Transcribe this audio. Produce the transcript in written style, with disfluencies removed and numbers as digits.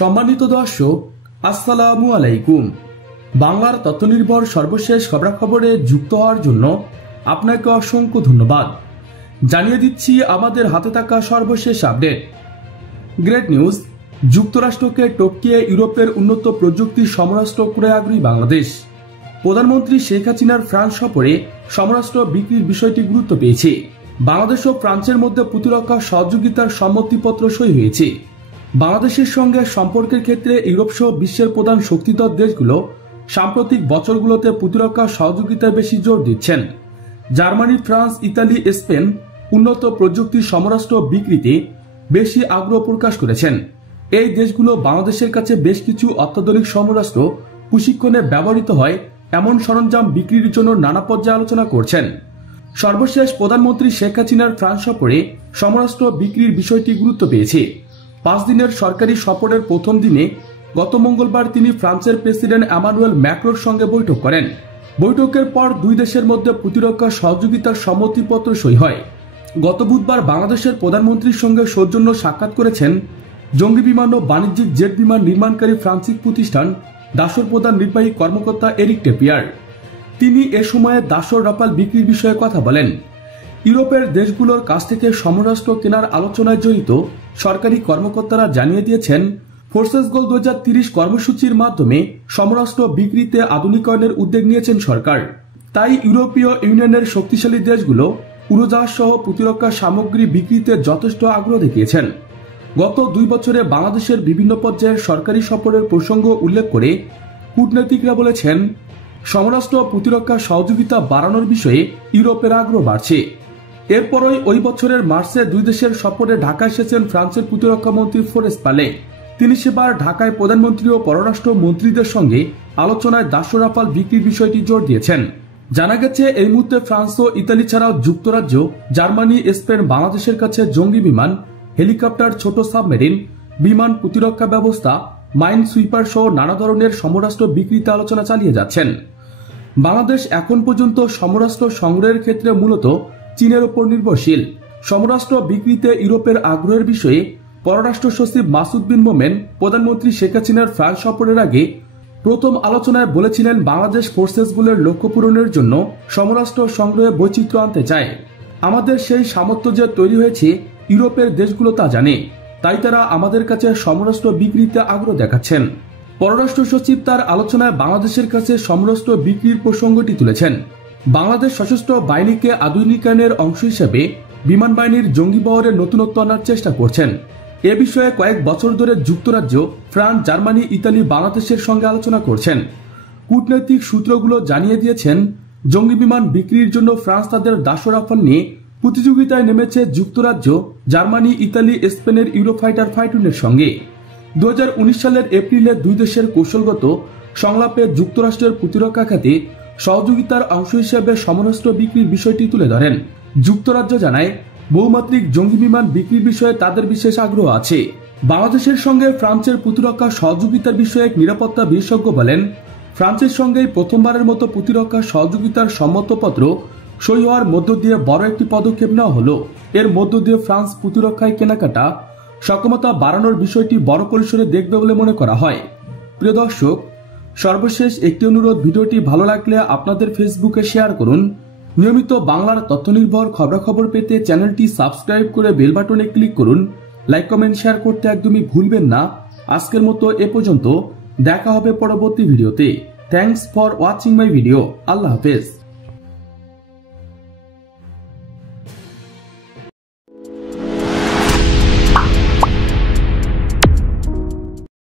সম্মানিত দর্শক, আসসালামু আলাইকুম। বাংলার তথ্যনির্ভর সর্বশেষ খবরাখবরে যুক্ত হওয়ার জন্য আপনাকে অসংখ্য ধন্যবাদ। জানিয়ে দিচ্ছি আমাদের হাতে থাকা সর্বশেষ আপডেট। গ্রেট নিউজ, যুক্তরাষ্ট্রকে টপকিয়ে ইউরোপের উন্নত প্রযুক্তির সমরাস্ত্র ক্রয়ে আগ্রহী বাংলাদেশ। প্রধানমন্ত্রী শেখ হাসিনার ফ্রান্স সফরে সমরাস্ত্র বিক্রির বিষয়টি গুরুত্ব পেয়েছে। বাংলাদেশ ও ফ্রান্সের মধ্যে প্রতিরক্ষা সহযোগিতার সম্মতিপত্র সই হয়েছে। বাংলাদেশের সঙ্গে সম্পর্কের ক্ষেত্রে ইউরোপ সহ বিশ্বের প্রধান শক্তিধর দেশগুলো সাম্প্রতিক বছরগুলোতে প্রতিরক্ষা সহযোগিতায় বেশি জোর দিচ্ছেন। জার্মানি, ফ্রান্স, ইতালি, স্পেন উন্নত প্রযুক্তির সমরাস্ত্র বিক্রিতে বেশি আগ্রহ প্রকাশ করেছেন। এই দেশগুলো বাংলাদেশের কাছে বেশ কিছু অত্যাধুনিক সমরাস্ত্র প্রশিক্ষণে ব্যবহৃত হয় এমন সরঞ্জাম বিক্রির জন্য নানা পর্যায়ে আলোচনা করছেন। সর্বশেষ প্রধানমন্ত্রী শেখ হাসিনার ফ্রান্স সফরে সমরাস্ত্র বিক্রির বিষয়টি গুরুত্ব পেয়েছে। 5 দিনের সরকারি সফরের প্রথম দিনে গত মঙ্গলবার তিনি ফ্রান্সের প্রেসিডেন্ট এমানুয়েল ম্যাক্রোর সঙ্গে বৈঠক করেন। বৈঠকের পর দুই দেশের মধ্যে প্রতিরক্ষা সহযোগিতার সম্মতিপত্র সই হয়। গত বুধবার বাংলাদেশের প্রধানমন্ত্রীর সঙ্গে সৌজন্য সাক্ষাৎ করেছেন জঙ্গি বিমান ও বাণিজ্যিক জেট বিমান নির্মাণকারী ফ্রান্সিক প্রতিষ্ঠান দাসর প্রধান নির্বাহী কর্মকর্তা এরিক টেপিয়ার। তিনি এ সময়ে দাসর রাফাল বিক্রির বিষয়ে কথা বলেন। ইউরোপের দেশগুলোর কাছ থেকে সমরাস্ত্র কেনার আলোচনায় জড়িত সরকারি কর্মকর্তারা জানিয়ে দিয়েছেন, ফোর্সেস গোল 2030 কর্মসূচির মাধ্যমে সমরাস্ত্র বিক্রিতে আধুনিকায়নের উদ্যোগ নিয়েছেন সরকার। তাই ইউরোপীয় ইউনিয়নের শক্তিশালী দেশগুলো উড়োজাহাজ সহ প্রতিরক্ষা সামগ্রী বিক্রিতে যথেষ্ট আগ্রহ দেখিয়েছেন। গত 2 বছরে বাংলাদেশের বিভিন্ন পর্যায়ের সরকারি সফরের প্রসঙ্গ উল্লেখ করে কূটনীতিকরা বলেছেন, সমরাস্ত্র প্রতিরক্ষা সহযোগিতা বাড়ানোর বিষয়ে ইউরোপের আগ্রহ বাড়ছে। এরপরই ওই বছরের মার্চে দুই দেশের সফরে ঢাকা এসেছেন ফ্রান্সের প্রতিরক্ষা মন্ত্রী ফোরেস পালে। তিনি সেবার ঢাকায় প্রধানমন্ত্রী ও পররাষ্ট্র মন্ত্রীদের সঙ্গে আলোচনায় দাসর রাফাল বিক্রির বিষয়টি জোর দিয়েছেন। জানা গেছে, এই মুহূর্তে ফ্রান্স ও ইতালি ছাড়াও যুক্তরাজ্য, জার্মানি, স্পেন বাংলাদেশের কাছে জঙ্গি বিমান, হেলিকপ্টার, ছোট সাবমেরিন, বিমান প্রতিরক্ষা ব্যবস্থা, মাইন সুইপার সহ নানা ধরনের সমরাস্ত্র বিক্রিতে আলোচনা চালিয়ে যাচ্ছেন। বাংলাদেশ এখন পর্যন্ত সমরাস্ত্র সংগ্রহের ক্ষেত্রে মূলত চীনের উপর নির্ভরশীল। সমরাস্ত্র বিক্রিতে ইউরোপের আগ্রহের বিষয়ে পররাষ্ট্র সচিব মাসুদ বিন মোমেন প্রধানমন্ত্রী শেখ হাসিনার ফ্রান্স সফরের আগে প্রথম আলোচনায় বলেছিলেন, বাংলাদেশ ফোর্সেসগুলোর লক্ষ্য পূরণের জন্য সমরাস্ত্র সংগ্রহে বৈচিত্র্য আনতে চায়। আমাদের সেই সামর্থ্য যে তৈরি হয়েছে ইউরোপের দেশগুলো তা জানে, তাই তারা আমাদের কাছে সমরাস্ত্র বিক্রিতে আগ্রহ দেখাচ্ছেন। পররাষ্ট্র সচিব তার আলোচনায় বাংলাদেশের কাছে সমরাস্ত্র বিক্রির প্রসঙ্গটি তুলেছেন। বাংলাদেশ সশস্ত্র বাহিনীকে আধুনিকায়নের অংশ হিসেবে বিমান বাহিনীর জঙ্গি বহরে নতুনত্ব আনার চেষ্টা করছেন। এ বিষয়ে কয়েক বছর ধরে যুক্তরাজ্য, ফ্রান্স, জার্মানি, ইতালি বাংলাদেশের সঙ্গে আলোচনা করছেন। কূটনৈতিক সূত্রগুলো জানিয়ে দিয়েছেন, জঙ্গি বিমান বিক্রির জন্য ফ্রান্স তাদের দাসর রাফাল নিয়ে প্রতিযোগিতায় নেমেছে যুক্তরাজ্য, জার্মানি, ইতালি, স্পেনের ইউরোফাইটার ফাইটুনের সঙ্গে। 2019 সালের এপ্রিলে দুই দেশের কৌশলগত সংলাপে যুক্তরাষ্ট্রের প্রতিরক্ষা খাতে সহযোগিতার অংশ হিসেবে সমরাস্ত্র বিক্রির বিষয়টি তুলে ধরেন। যুক্তরাজ্য জানায়, বহুমাত্রিক জঙ্গি বিমান বিক্রির বিষয়ে তাদের বিশেষ আগ্রহ আছে। বাংলাদেশের সঙ্গে ফ্রান্সের প্রতিরক্ষা সহযোগিতার বিষয়ে এক নিরাপত্তা বিশেষজ্ঞ বলেন, ফ্রান্সের সঙ্গে প্রথমবারের মতো প্রতিরক্ষা সহযোগিতার সম্মতপত্র সই হওয়ার মধ্য দিয়ে বড় একটি পদক্ষেপ নেওয়া হলো। এর মধ্য দিয়ে ফ্রান্স প্রতিরক্ষায় কেনাকাটা সক্ষমতা বাড়ানোর বিষয়টি বড় পরিসরে দেখবে বলে মনে করা হয়। প্রিয় দর্শক, সর্বশেষ একটি অনুরোধ, ভিডিওটি ভালো লাগলে আপনাদের ফেসবুকে শেয়ার করুন। নিয়মিত বাংলার তথ্যনির্ভর খবরাখবর পেতে চ্যানেলটি সাবস্ক্রাইব করে বেল বাটনে ক্লিক করুন। লাইক, কমেন্ট, শেয়ার করতে একদমই ভুলবেন না। আজকের মতো এ পর্যন্ত, দেখা হবে পরবর্তী ভিডিওতে। Thanks for watching my video. আল্লাহ হাফেজ।